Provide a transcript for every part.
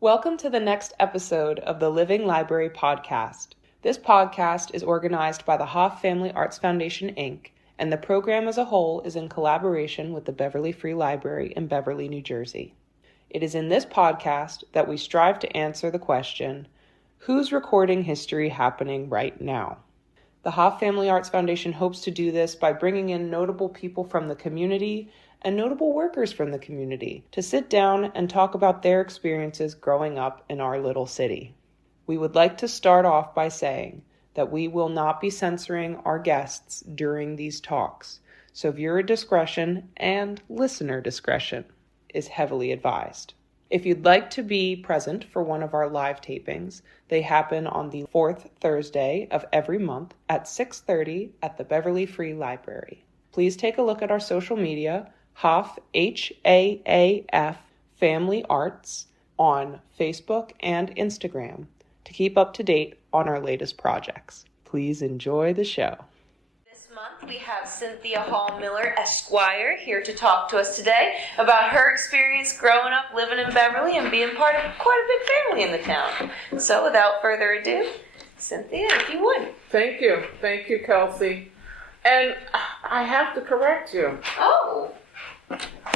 Welcome to the next episode of the Living Library Podcast. This podcast is organized by the Hoff Family Arts Foundation, Inc., and the program as a whole is in collaboration with the Beverly Free Library in Beverly, New Jersey. It is in this podcast that we strive to answer the question, who's recording history happening right now? The Hoff Family Arts Foundation hopes to do this by bringing in notable people from the community and notable workers from the community to sit down and talk about their experiences growing up in our little city. We would like to start off by saying that we will not be censoring our guests during these talks, so viewer discretion and listener discretion is heavily advised. If you'd like to be present for one of our live tapings, they happen on the fourth Thursday of every month at 6:30 at the Beverly Free Library. Please take a look at our social media, Hoff, H-A-A-F, Family Arts, on Facebook and Instagram to keep up to date on our latest projects. Please enjoy the show. This month we have Cynthia Hall Miller, Esquire, here to talk to us today about her experience growing up, living in Beverly, and being part of quite a big family in the town. So without further ado, Cynthia, if you would. Thank you. Thank you, Kelsey. And I have to correct you. Oh.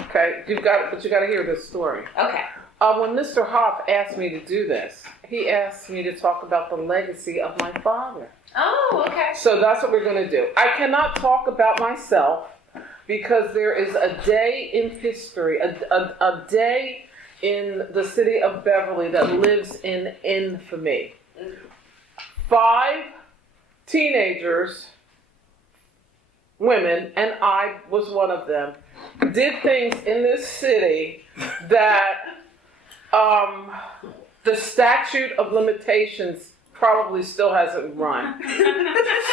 Okay, but you got to hear this story. Okay. When Mr. Hoff asked me to do this, he asked me to talk about the legacy of my father. Oh, okay. So that's what we're going to do. I cannot talk about myself because there is a day in history, a day in the city of Beverly that lives in infamy. 5 teenagers, women, and I was one of them, did things in this city that the statute of limitations probably still hasn't run.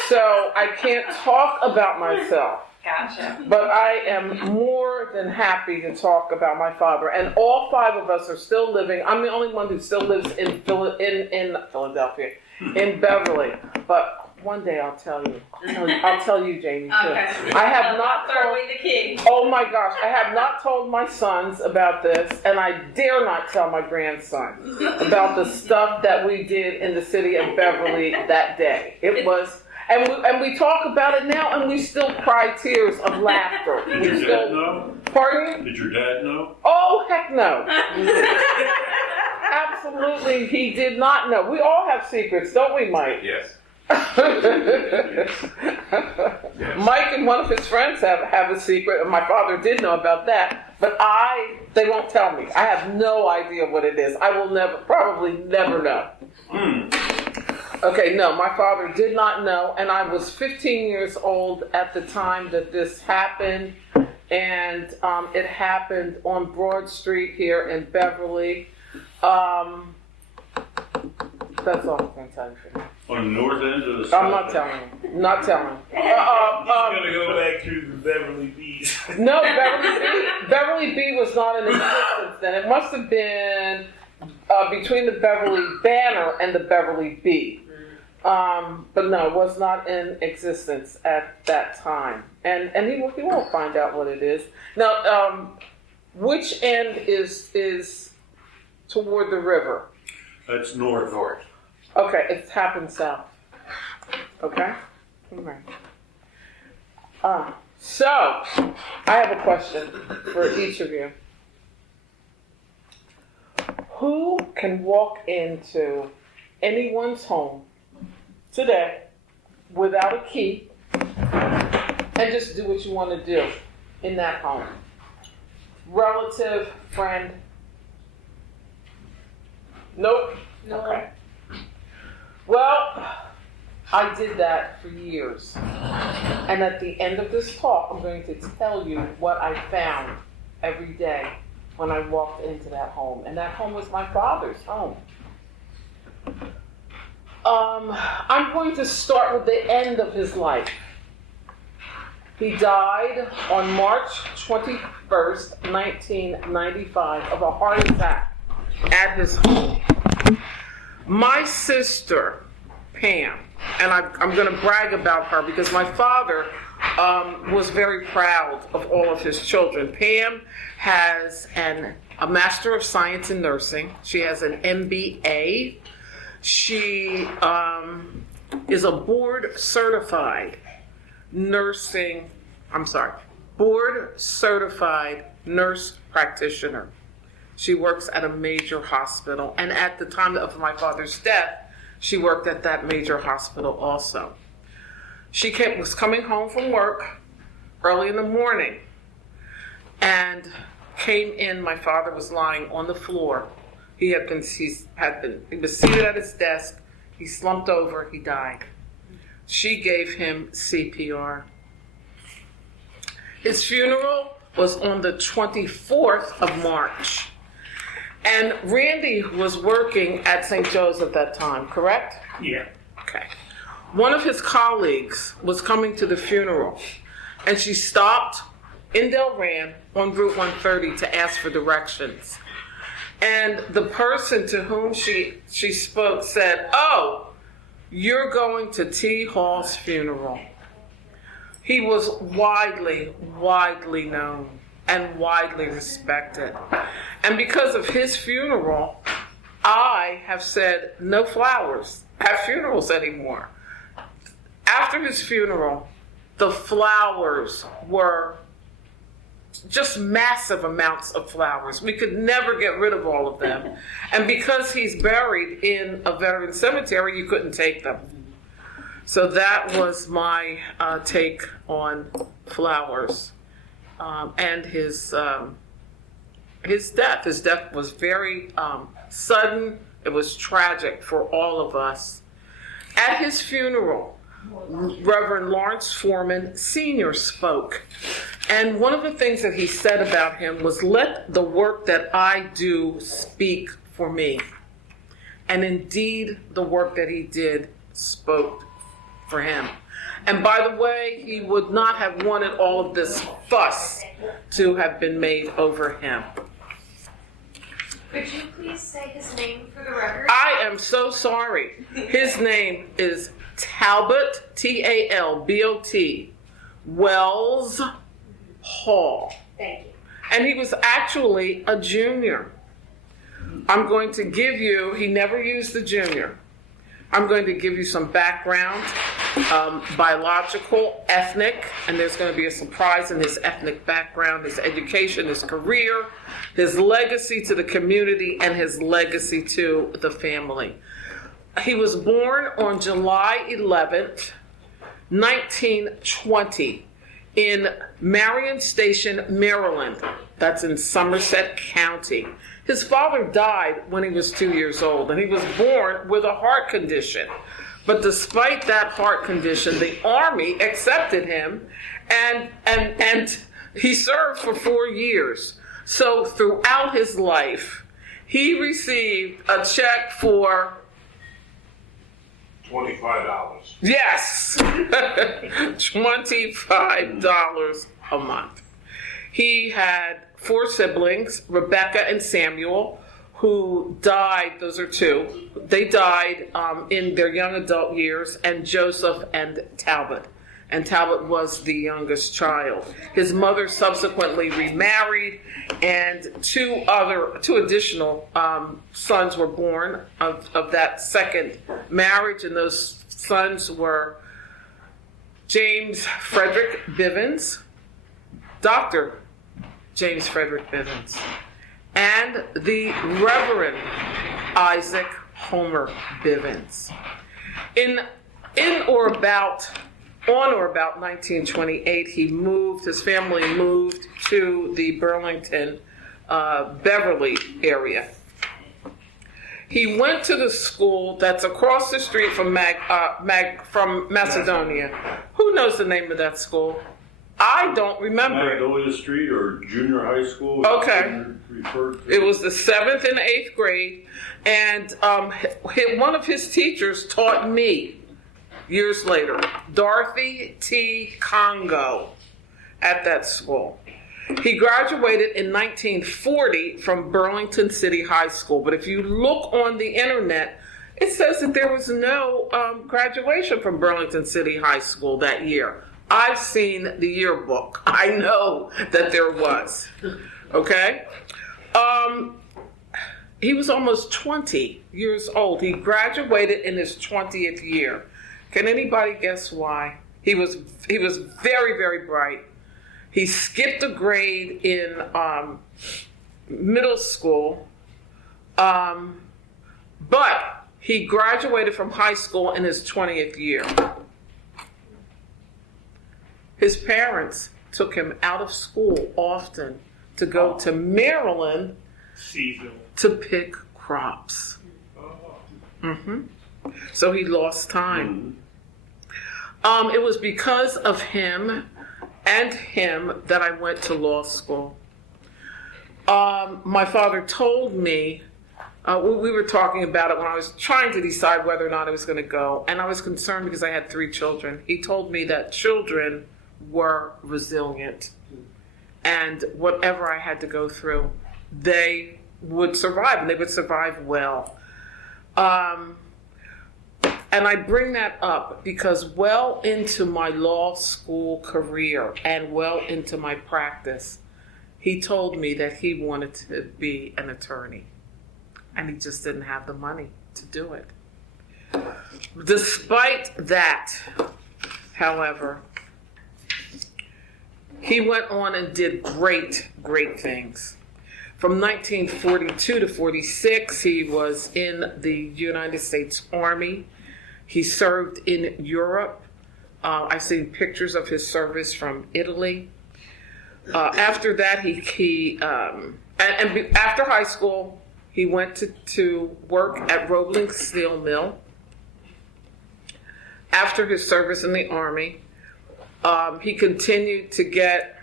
So I can't talk about myself. Gotcha. But I am more than happy to talk about my father. And all 5 of us are still living. I'm the only one who still lives in Philadelphia, in Beverly. But one day I'll tell you. I'll tell you, Jamie, too. Okay. I have not told... the king. Oh my gosh, I have not told my sons about this, and I dare not tell my grandson about the stuff that we did in the city of Beverly that day. It was... And we talk about it now, and we still cry tears of laughter. Did your dad know? Pardon? Did your dad know? Oh, heck no. Absolutely, he did not know. We all have secrets, don't we, Mike? Yes. Mike and one of his friends have a secret, and my father did know about that, but they won't tell me. I have no idea what it is. I will probably never know. Okay, no, my father did not know, and I was 15 years old at the time that this happened, and it happened on Broad Street here in Beverly. That's all I'm going to tell you for now. On the north end of the south? I'm not telling you. Not telling you. He's going to go back to the Beverly B's. No, Beverly B was not in existence then. It must have been between the Beverly Banner and the Beverly B. But no, it was not in existence at that time. And he won't find out what it is. Now, which end is toward the river? That's north. Okay, it's happened south. Okay? All right. So, I have a question for each of you. Who can walk into anyone's home today without a key and just do what you want to do in that home? Relative, friend? Nope. No. Okay. Well, I did that for years. And at the end of this talk, I'm going to tell you what I found every day when I walked into that home. And that home was my father's home. I'm going to start with the end of his life. He died on March 21st, 1995, of a heart attack at his home. My sister, Pam, and I'm going to brag about her because my father was very proud of all of his children. Pam has an a Master of Science in Nursing. She has an MBA. She is a board certified nurse practitioner. She works at a major hospital, and at the time of my father's death, she worked at that major hospital also. She was coming home from work early in the morning and came in. My father was lying on the floor. He was seated at his desk. He slumped over. He died. She gave him CPR. His funeral was on the 24th of March. And Randy was working at St. Joe's at that time, correct? Yeah. Okay. One of his colleagues was coming to the funeral, and she stopped in Delran on Route 130 to ask for directions. And the person to whom she spoke said, "Oh, you're going to T. Hall's funeral." He was widely known and widely respected. And because of his funeral, I have said no flowers at funerals anymore. After his funeral, the flowers were just massive amounts of flowers. We could never get rid of all of them. And because he's buried in a veteran cemetery, you couldn't take them. So that was my take on flowers and his death. His death was very sudden. It was tragic for all of us. At his funeral, Reverend Lawrence Foreman Sr. spoke. And one of the things that he said about him was, "Let the work that I do speak for me." And indeed, the work that he did spoke for him. And by the way, he would not have wanted all of this fuss to have been made over him. Could you please say his name for the record? I am so sorry. His name is Talbot, Talbot, Wells Hall. Thank you. And he was actually a junior. I'm going to give you, he never used the junior. I'm going to give you some background, biological, ethnic, and there's going to be a surprise in his ethnic background, his education, his career, his legacy to the community, and his legacy to the family. He was born on July 11th, 1920, in Marion Station, Maryland. That's in Somerset County. His father died when he was 2 years old, and he was born with a heart condition. But despite that heart condition, the Army accepted him, and he served for 4 years. So throughout his life, he received a check for $25. Yes, $25 a month. He had 4 siblings, Rebecca and Samuel, who died. Those are 2. They died in their young adult years, and Joseph and Talbot. And Talbot was the youngest child. His mother subsequently remarried, and 2 additional sons were born of that second marriage, and those sons were James Frederick Bivens, Dr. James Frederick Bivens, and the Reverend Isaac Homer Bivens. On or about 1928, his family moved to the Burlington, Beverly area. He went to the school that's across the street from Macedonia. Who knows the name of that school? I don't remember. Magnolia Street or junior high school? Okay. It was the 7th and 8th grade, and one of his teachers taught me years later, Dorothy T. Congo, at that school. He graduated in 1940 from Burlington City High School, but if you look on the internet, it says that there was no graduation from Burlington City High School that year. I've seen the yearbook. I know that there was. Okay? He was almost 20 years old. He graduated in his 20th year. Can anybody guess why? He was very, very bright. He skipped a grade in middle school, but he graduated from high school in his 20th year. His parents took him out of school often to go to Maryland to pick crops. So he lost time. It was because of him that I went to law school. My father told me, we were talking about it when I was trying to decide whether or not I was going to go, and I was concerned because I had 3 children. He told me that children were resilient, and whatever I had to go through, they would survive, and they would survive well. And I bring that up because well into my law school career and well into my practice, he told me that he wanted to be an attorney, and he just didn't have the money to do it. Despite that, however, he went on and did great, great things. From 1942 to 46, he was in the United States Army. He served in Europe. I've seen pictures of his service from Italy. After that, after high school, he went to work at Roebling Steel Mill. After his service in the Army, he continued to get,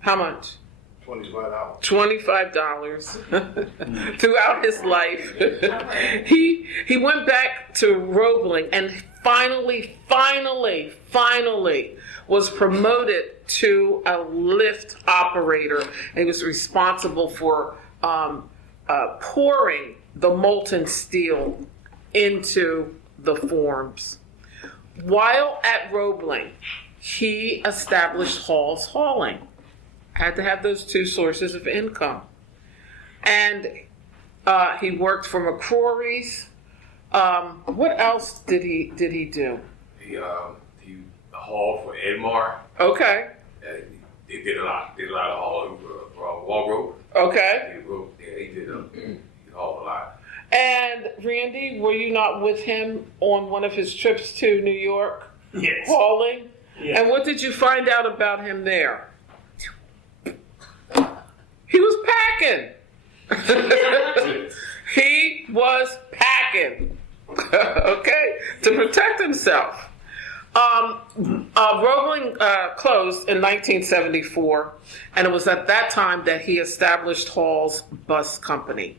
how much? $25 throughout his life. He went back to Roebling and finally was promoted to a lift operator. He was responsible for pouring the molten steel into the forms. While at Roebling, he established Hall's Hauling. Had to have those 2 sources of income. And he worked for McCrory's. What else did he do? He hauled for Edmar. Okay. He did a lot of hauling for Walgrove. Okay. He hauled a lot. And Randy, were you not with him on one of his trips to New York? Yes. Hauling? Yes. And what did you find out about him there? He was packing. He was packing. Okay? To protect himself. Roebling closed in 1974, and it was at that time that he established Hall's Bus Company.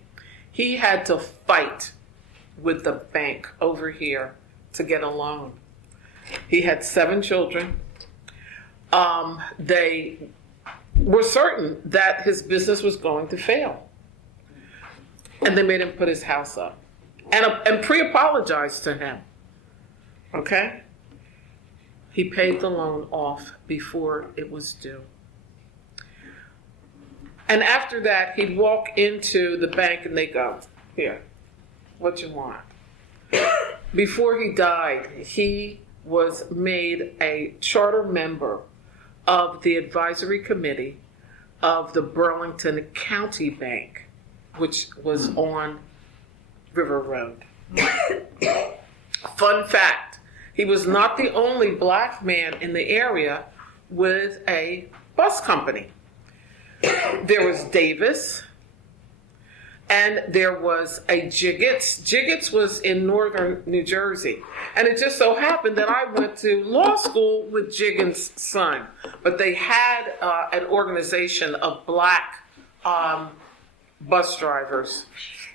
He had to fight with the bank over here to get a loan. He had 7 children. They were certain that his business was going to fail. And they made him put his house up and pre-apologized to him. Okay? He paid the loan off before it was due. And after that, he'd walk into the bank and they go, "Here, what you want?" Before he died, he was made a charter member of the advisory committee of the Burlington County Bank, which was on River Road. Fun fact, he was not the only black man in the area with a bus company. There was Davis, and there was a Jiggets. Jiggets was in northern New Jersey. And it just so happened that I went to law school with Jiggins' son. But they had an organization of black bus drivers.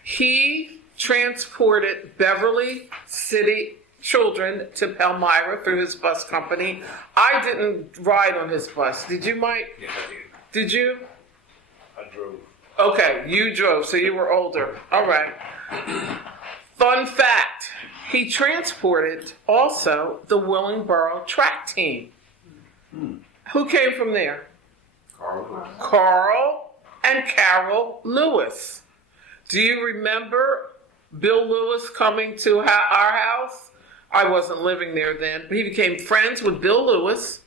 He transported Beverly City children to Palmyra through his bus company. I didn't ride on his bus. Did you, Mike? Yes, I did. Did you? I drove. Okay, you drove, so you were older. All right. Fun fact, he transported also the Willingboro track team. Who came from there? Carl. Carl and Carol Lewis. Do you remember Bill Lewis coming to our house? I wasn't living there then, but he became friends with Bill Lewis.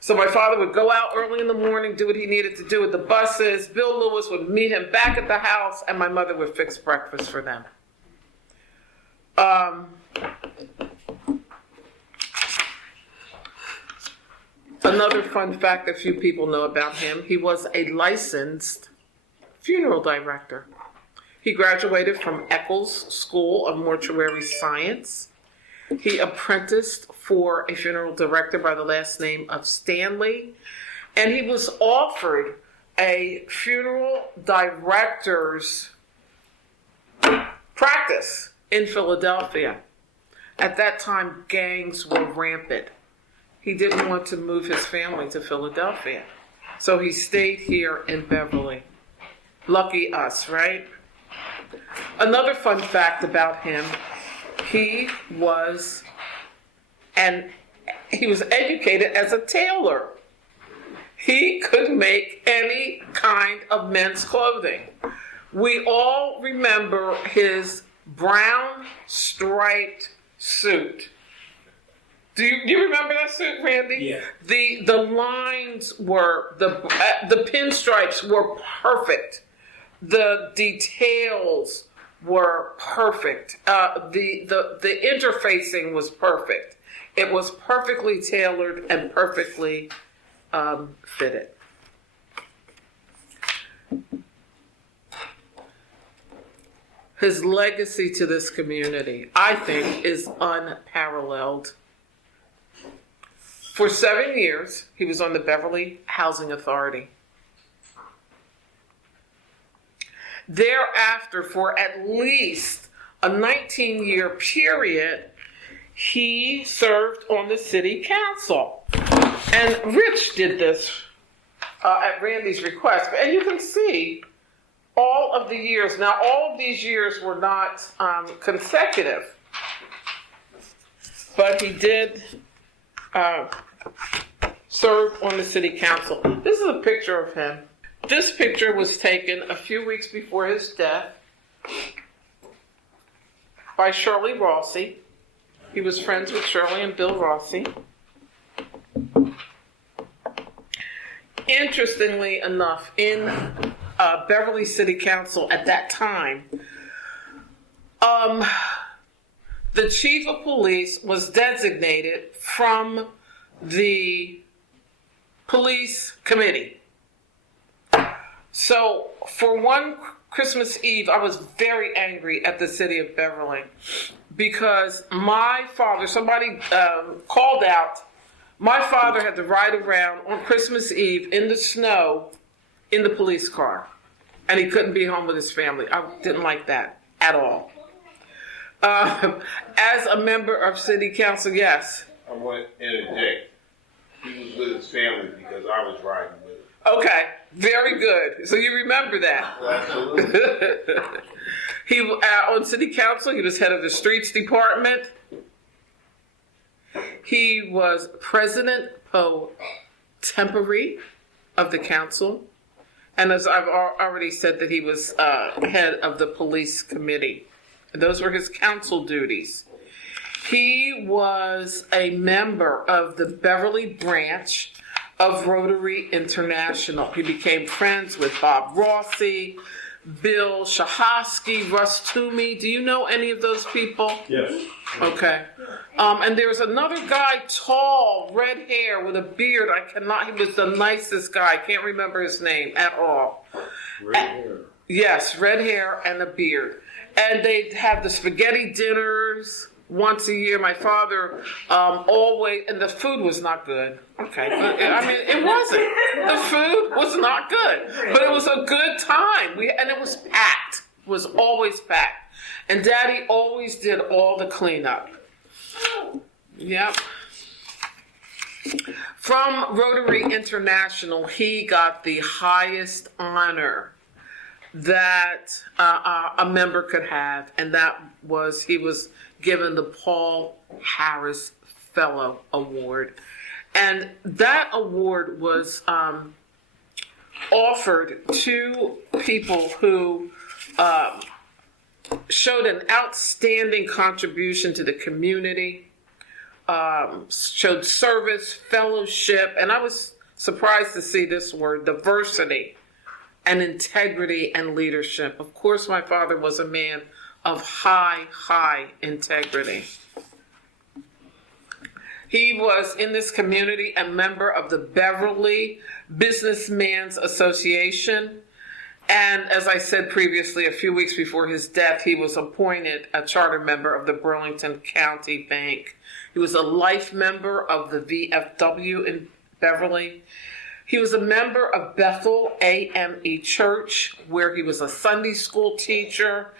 So my father would go out early in the morning, do what he needed to do with the buses. Bill Lewis would meet him back at the house, and my mother would fix breakfast for them. Another fun fact that few people know about him, he was a licensed funeral director. He graduated from Eccles School of Mortuary Science. He apprenticed for a funeral director by the last name of Stanley, and he was offered a funeral director's practice in Philadelphia. At that time, gangs were rampant. He didn't want to move his family to Philadelphia, so he stayed here in Beverly. Lucky us, right? Another fun fact about him, he was educated as a tailor. He could make any kind of men's clothing. We all remember his brown striped suit. Do you remember that suit, Randy? Yeah. The lines were, the pinstripes were perfect. The details were perfect. The interfacing was perfect. It was perfectly tailored and perfectly fitted. His legacy to this community, I think, is unparalleled. For 7 years, he was on the Beverly Housing Authority. Thereafter, for at least a 19-year period, he served on the city council. And Rich did this at Randy's request. And you can see all of the years. Now, all of these years were not consecutive, but he did serve on the city council. This is a picture of him. This picture was taken a few weeks before his death by Shirley Rossi. He was friends with Shirley and Bill Rossi. Interestingly enough, in Beverly City Council at that time, the chief of police was designated from the police committee. So for one Christmas Eve, I was very angry at the city of Beverly because my father, somebody called out, my father had to ride around on Christmas Eve in the snow in the police car, and he couldn't be home with his family. I didn't like that at all. As a member of city council, yes. I want to interject. He was with his family because I was riding with him. Okay, very good. So you remember that. Absolutely. He on city council, he was head of the streets department. He was president pro tempore of the council. And as I've already said, that he was head of the police committee. Those were his council duties. He was a member of the Beverly branch of Rotary International. He became friends with Bob Rossi, Bill Shahosky, Russ Toomey. Do you know any of those people? Yes. Okay. And there was another guy, tall, red hair with a beard. He was the nicest guy. I can't remember his name at all. Red hair. Yes, red hair and a beard. And they'd have the spaghetti dinners once a year. My father always, and the food was not good. Okay, but, I mean, it wasn't. The food was not good, but it was a good time. And it was packed. It was always packed. And Daddy always did all the cleanup. Yep. From Rotary International, he got the highest honor that a member could have, and that was, he was given the Paul Harris Fellow Award. And that award was offered two people who showed an outstanding contribution to the community, showed service, fellowship, and I was surprised to see this word, diversity and integrity and leadership. Of course, my father was a man of high integrity. He was in this community a member of the Beverly Businessmen's Association. And as I said previously, a few weeks before his death, he was appointed a charter member of the Burlington County Bank. He was a life member of the VFW in Beverly. He was a member of Bethel AME Church, where he was a Sunday school teacher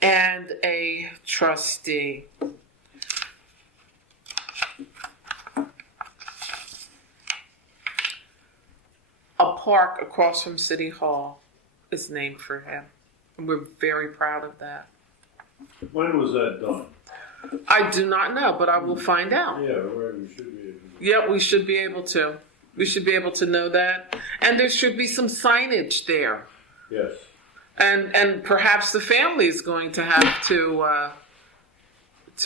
and a trustee. A park across from City Hall is named for him. And we're very proud of that. When was that done? I do not know, but I will find out. Yeah, right, we should be able to. Yeah, we should be able to. We should be able to know that. And there should be some signage there. Yes. And perhaps the family is going to have to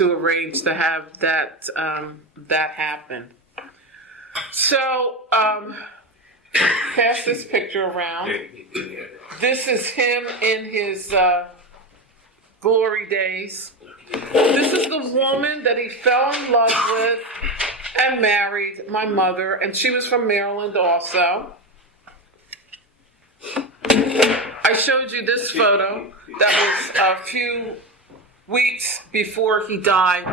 arrange to have that that happen. So, pass this picture around. This is him in his glory days. This is the woman that he fell in love with and married, my mother, and she was from Maryland also. I showed you this photo. That was a few weeks before he died.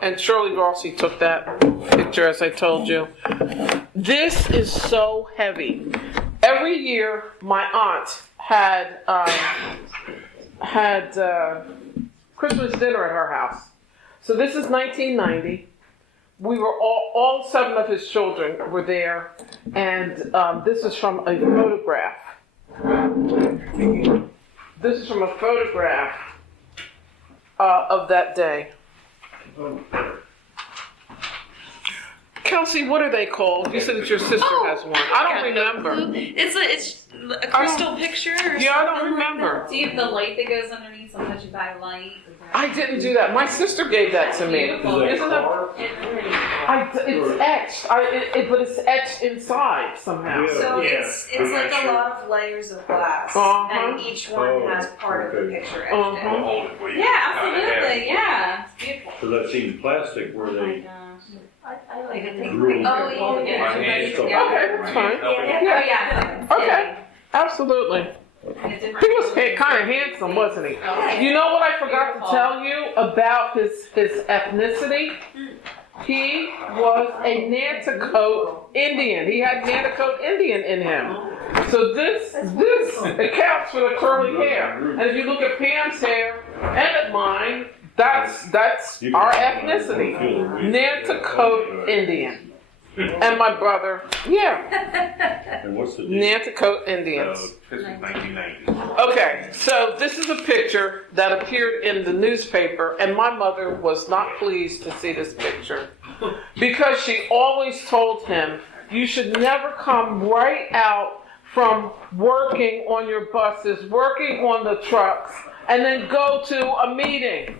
And Shirley Rossi took that picture, as I told you. This is so heavy. Every year, my aunt had Christmas dinner at her house. So this is 1990. We were all 7 of his children were there, and this is from a photograph. This is from a photograph of that day. Kelsey, what are they called? You said that your sister has one. I don't remember. It's a crystal picture. Yeah, I don't remember. Do you have the light that goes underneath? Sometimes you buy a light. I didn't do that. My sister gave that to me. Beautiful. Isn't it's etched. But it's etched inside somehow. Yeah. So it's like a lot of layers of glass, and each one has part of the picture etched in. Yeah, absolutely. Yeah, it's beautiful. Because I've seen plastic where they. I like it. Really? Oh, yeah. Okay, that's fine. Yeah. Okay, absolutely. He was kind of handsome, wasn't he? You know what I forgot to tell you about his ethnicity? He was a Nanticoke Indian. He had Nanticoke Indian in him. So this accounts for the curly hair. And if you look at Pam's hair and at mine, that's our ethnicity. Nanticoke Indian. And my brother, And what's the Nanticoke Indians. Christmas 1990. Okay, so this is a picture that appeared in the newspaper, and my mother was not pleased to see this picture because she always told him, you should never come right out from working on your buses, working on the trucks, and then go to a meeting.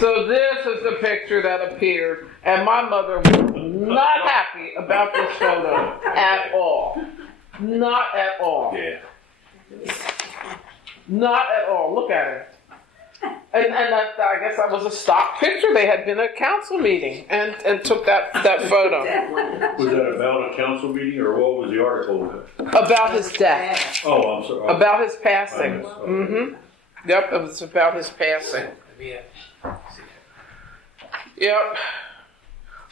So this is the picture that appeared, and my mother was not happy about this photo at all. Not at all. Yeah. Not at all. Look at it. And that, I guess that was a stock picture. They had been at a council meeting and took that photo. Was that about a council meeting, or what was the article? About his death. Oh, I'm sorry. About his passing. Mm-hmm. Yep, it was about his passing. Yep.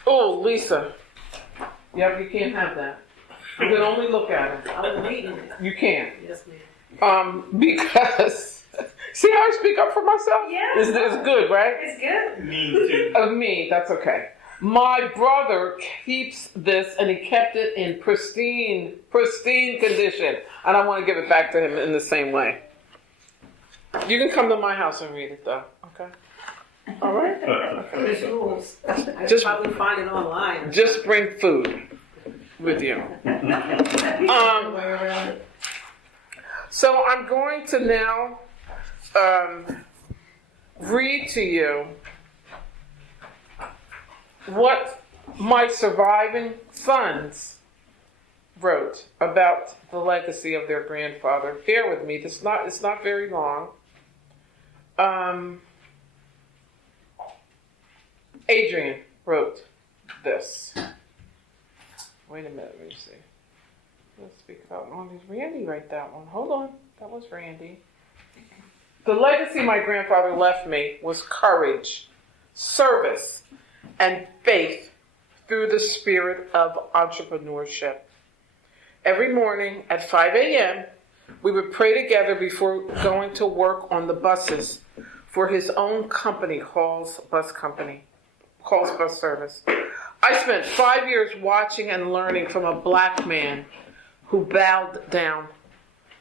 Oh, Lisa. Yep, you can't have that. You can only look at it. I'm reading it. You can't. Yes, ma'am. Because, see how I speak up for myself? Yeah. It's good, right? It's good. Me too. Of me, that's okay. My brother keeps this, and he kept it in pristine condition. And I want to give it back to him in the same way. You can come to my house and read it, though. Okay? All right? There's rules. I Just- probably find it online. Just bring food. with you. So I'm going to now read to you what my surviving sons wrote about the legacy of their grandfather. Bear with me, it's not very long. Adrian wrote this. Wait a minute, let me see. Let's speak about one. Did Randy write that one? Hold on, that was Randy. The legacy my grandfather left me was courage, service, and faith through the spirit of entrepreneurship. Every morning at 5 a.m., we would pray together before going to work on the buses for his own company, Hall's Bus Service. I spent 5 years watching and learning from a black man who bowed down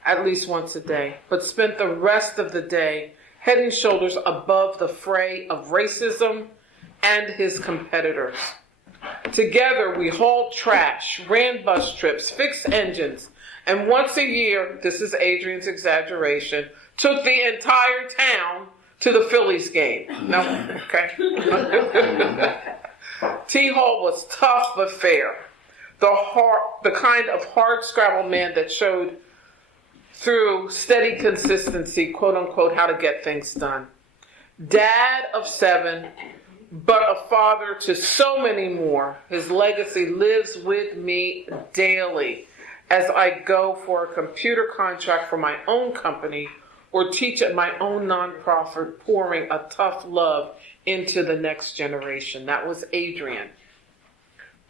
at least once a day, but spent the rest of the day head and shoulders above the fray of racism and his competitors. Together, we hauled trash, ran bus trips, fixed engines, and once a year, this is Adrian's exaggeration, took the entire town to the Phillies game. No? Okay. T. Hall was tough but fair. The kind of hard-scrabble man that showed through steady consistency, quote-unquote, how to get things done. Dad of 7, but a father to so many more. His legacy lives with me daily as I go for a computer contract for my own company or teach at my own nonprofit, pouring a tough love into the next generation. That was Adrian.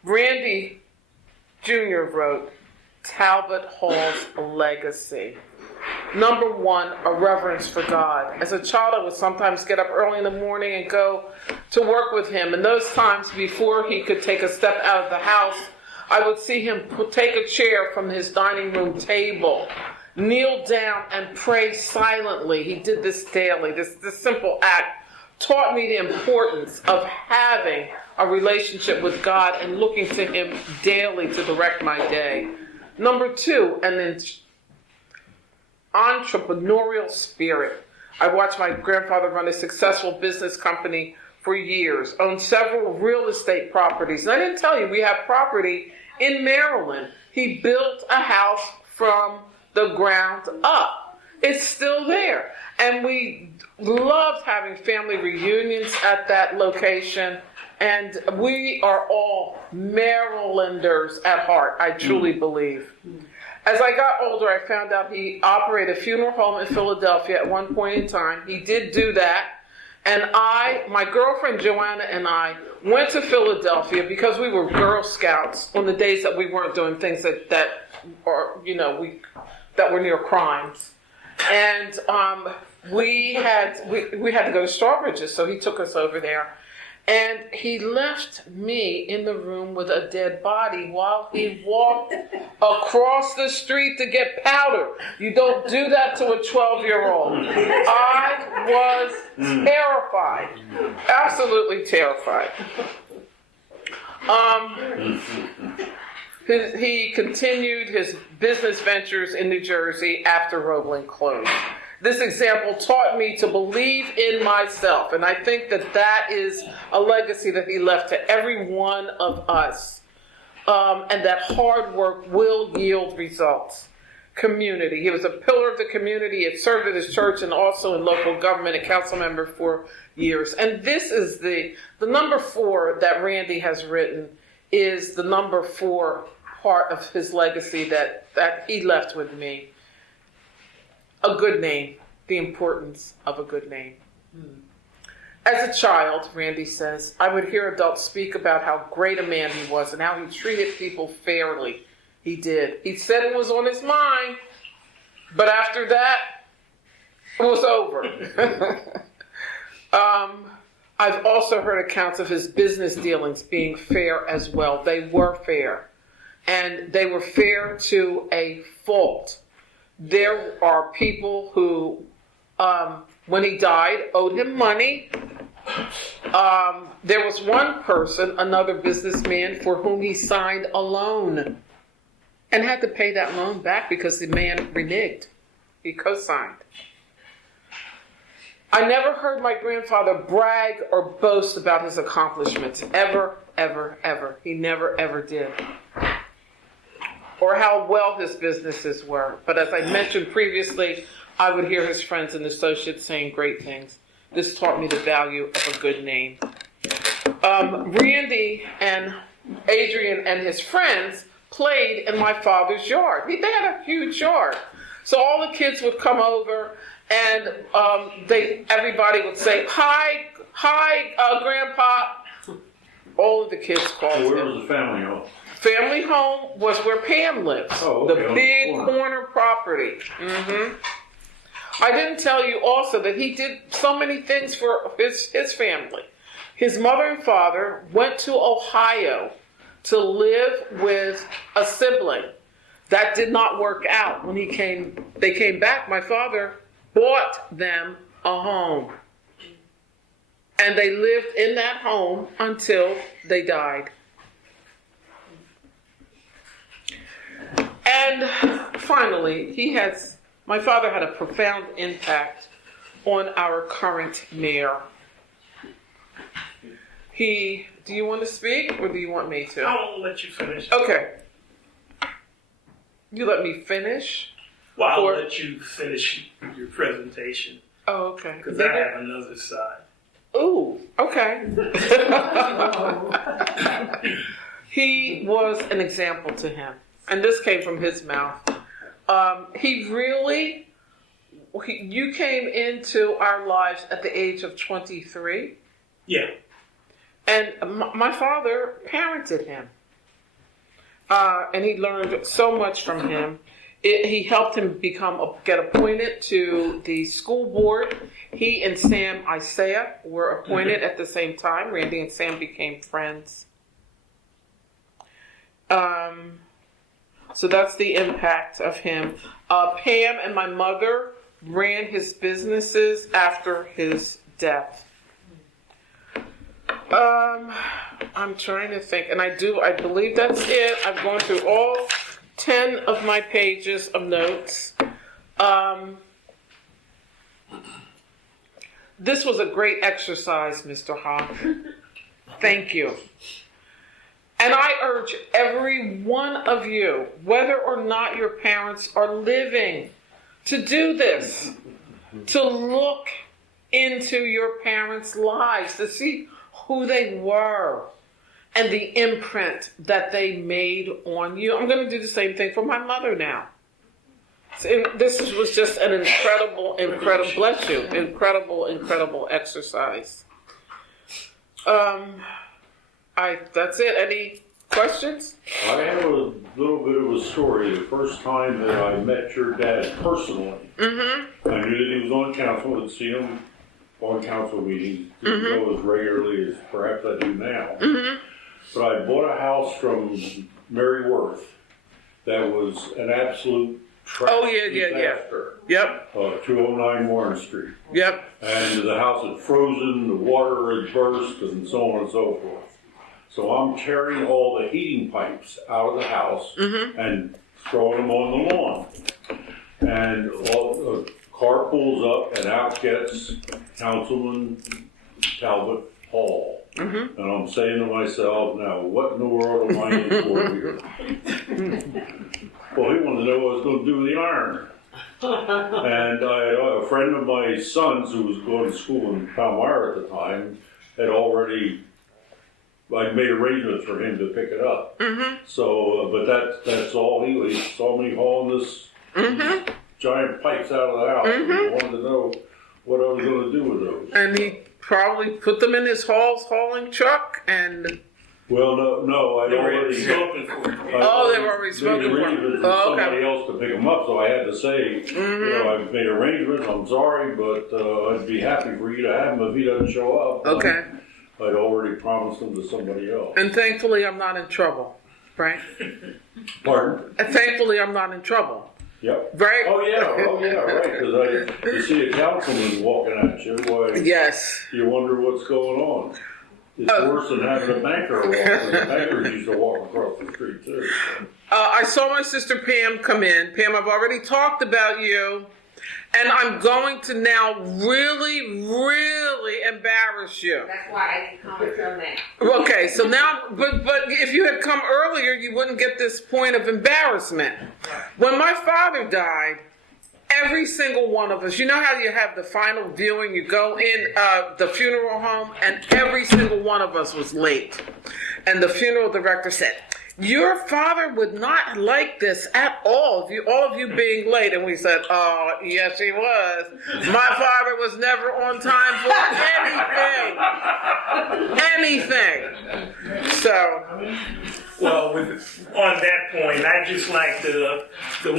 Randy Jr. wrote Talbot Hall's legacy. Number 1, a reverence for God. As a child, I would sometimes get up early in the morning and go to work with him. And those times before he could take a step out of the house, I would see him take a chair from his dining room table, kneel down and pray silently. He did this daily. This simple act taught me the importance of having a relationship with God and looking to him daily to direct my day. Number 2, and then entrepreneurial spirit. I watched my grandfather run a successful business company for years, owned several real estate properties. And I didn't tell you, we have property in Maryland. He built a house from the ground up. It's still there. And we loved having family reunions at that location. And we are all Marylanders at heart, I truly believe. As I got older, I found out he operated a funeral home in Philadelphia at one point in time. He did do that. And my girlfriend Joanna and I went to Philadelphia because we were Girl Scouts on the days that we weren't doing things that were near crimes. And we had to go to Strawbridge's, so he took us over there. And he left me in the room with a dead body while he walked across the street to get powder. You don't do that to a 12-year-old. I was terrified. Absolutely terrified. He continued his business ventures in New Jersey after Roebling closed. This example taught me to believe in myself, and I think that is a legacy that he left to every one of us, and that hard work will yield results. Community. He was a pillar of the community. He had served at his church and also in local government, a council member for years. And this is the number 4 that Randy has written is the number 4 part of his legacy that he left with me. A good name, the importance of a good name. As a child, Randy says, I would hear adults speak about how great a man he was and how he treated people fairly. He did. He said it was on his mind, but after that, it was over. I've also heard accounts of his business dealings being fair as well. They were fair, and they were fair to a fault. There are people who, when he died, owed him money, There was one person, another businessman, for whom he signed a loan and had to pay that loan back because the man reneged. He co-signed. I never heard my grandfather brag or boast about his accomplishments. Ever, ever, ever. He never, ever did. Or how well his businesses were. But as I mentioned previously, I would hear his friends and associates saying great things. This taught me the value of a good name. Randy and Adrian and his friends played in my father's yard. They had a huge yard. So all the kids would come over and everybody would say, hi, Grandpa. All of the kids called him. So where was the family home? Family home was where Pam lives. Oh, okay. The big corner property. Mm-hmm. I didn't tell you also that he did so many things for his family. His mother and father went to Ohio to live with a sibling. That did not work out. When they came back, my father bought them a home. And they lived in that home until they died. And finally, my father had a profound impact on our current mayor. Do you want to speak or do you want me to? I'll let you finish. Okay. You let me finish? Well, I'll let you finish your presentation. Oh, okay. Because I have another side. Ooh, okay. He was an example to him. And this came from his mouth. You came into our lives at the age of 23. Yeah. And my father parented him. And he learned so much from him. He helped him get appointed to the school board. He and Sam Isaiah were appointed at the same time. Randy and Sam became friends. So that's the impact of him. Pam and my mother ran his businesses after his death. I'm trying to think, and I believe that's it. I've gone through all 10 of my pages of notes. This was a great exercise, Mr. Hoff. Thank you. And I urge every one of you, whether or not your parents are living, to do this, to look into your parents' lives, to see who they were and the imprint that they made on you. I'm going to do the same thing for my mother now. This was just an incredible exercise. That's it. Any questions? I have a little bit of a story. The first time that I met your dad personally, I knew that he was on council. I'd seen him on council meetings. Didn't go as regularly as perhaps I do now. But I bought a house from Mary Worth that was an absolute disaster. Yep. 209 Warren Street. Yep. And the house had frozen, the water had burst, and so on and so forth. So I'm tearing all the heating pipes out of the house and throwing them on the lawn. And the car pulls up, and out gets Councilman Talbot Hall. And I'm saying to myself, now, what in the world am I in for here? Well, he wanted to know what I was going to do with the iron. And a friend of my son's, who was going to school in Palmyra at the time, had already made arrangements for him to pick it up. So, but that's all he saw me hauling this giant pipes out of the house. And he wanted to know what I was going to do with those. And he probably put them in his hauling truck and... Well, no, I'd already... they were already spoken for. Somebody else to pick them up, so I had to say, I've made arrangements, I'm sorry, but I'd be happy for you to have him if he doesn't show up. Okay. I'd already promised them to somebody else. And thankfully, I'm not in trouble, right? Pardon? And thankfully, I'm not in trouble. Yep. Right? Oh yeah, right. Because you see a councilman walking at you, why, Yes. you wonder what's going on. It's worse than having a banker walk, because the bankers used to walk across the street too. So. I saw my sister Pam come in. Pam, I've already talked about you, and I'm going to now really, really embarrass you. That's why I didn't come until now. Okay, so now, but if you had come earlier, you wouldn't get this point of embarrassment. When my father died, every single one of us, you know how you have the final viewing, you go in the funeral home, and every single one of us was late. And the funeral director said, your father would not like this at all, all of you being late. And we said, oh, yes, he was. My father was never on time for anything. So. Well, on that point, I just like the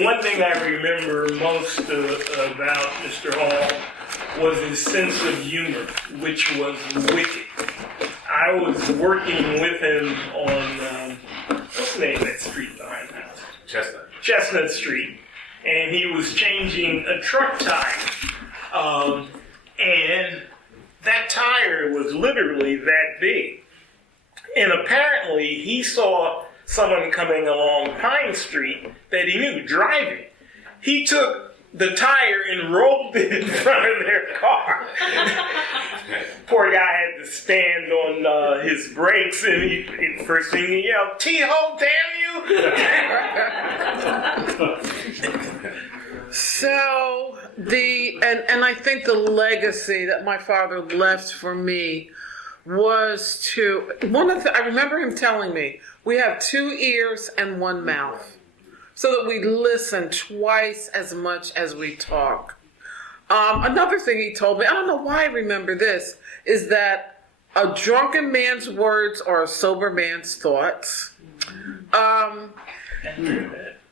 one thing I remember most about Mr. Hall was his sense of humor, which was wicked. I was working with him on, what's the name of that street behind the house? Chestnut Street. And he was changing a truck tire. And that tire was literally that big. And apparently he saw someone coming along Pine Street that he knew driving. He took the tire and rolled it in front of their car. Poor guy had to stand on his brakes, and first thing he yelled, "T-hole, damn you!" So and I think the legacy that my father left for me was to I remember him telling me, we have 2 ears and 1 mouth, so that we listen twice as much as we talk. Another thing he told me, I don't know why I remember this, is that a drunken man's words are a sober man's thoughts.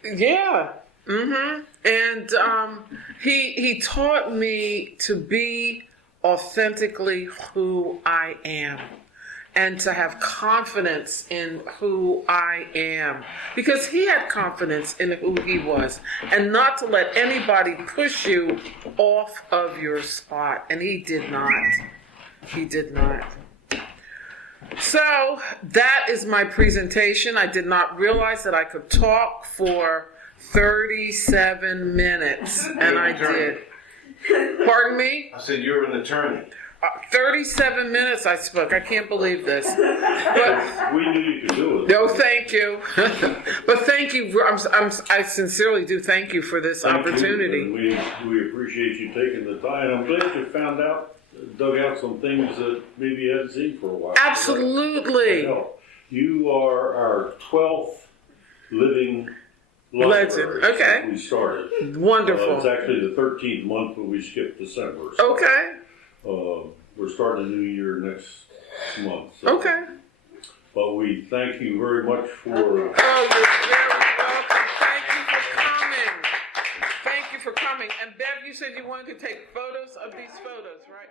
Yeah. Mm-hmm. And he taught me to be authentically who I am, and to have confidence in who I am, because he had confidence in who he was, and not to let anybody push you off of your spot. And he did not. So that is my presentation. I did not realize that I could talk for 37 minutes, and I did. Pardon me? I said you're an attorney. 37 minutes I spoke. I can't believe this. But we knew you could do it. No, thank you. But thank you. I sincerely do thank you for this opportunity. We appreciate you taking the time. I'm glad you dug out some things that maybe you hadn't seen for a while. Absolutely. You are our 12th living legend. Okay. We started. Wonderful. It's actually the 13th month, but we skipped December. So, okay. We're starting a new year next month. So. Okay. But we thank you very much for. Oh, you're very welcome. Thank you for coming. And Bev, you said you wanted to take photos of these photos, right?